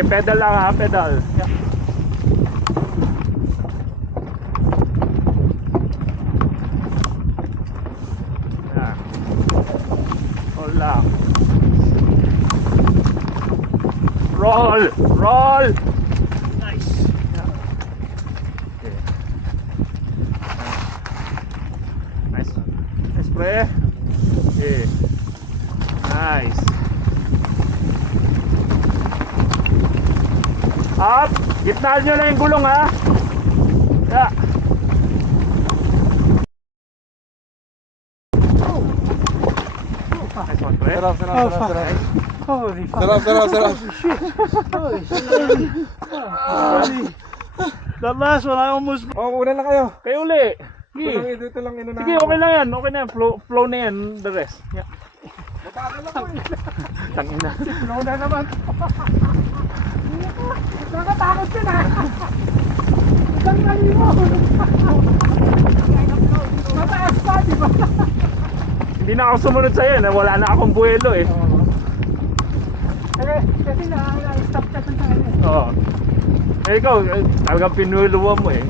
Okay, pedal lang ha, pedal. Yeah. Yan. Hold lang. Roll! Roll! Nice. Okay. Nice. Nice pre. Okay. Nice. Up! Gitnaan nyo na yung gulong ha. Yeah. Nice one pre. Sarap, sarap, sarap, sarap. Holy fuck. Sarap, sarap, sarap. Holy shit. That last one, I almost... Oh, una na kayo. Kayo uli. Dito lang inunahan. Sige, okay lang yan. Okay na yan. Flow na yan. The rest. Yeah. Babagal ako eh. Tangina. Flow na naman. Nakatakot yun ah. Isang kali mo. Mataas pa, di ba? Hindi na ako sumunod sa'yo. Wala na akong buwelo eh. Kasi na-stop ka sa kanya. Oo. Eh ikaw, talagang pinuluwa mo eh.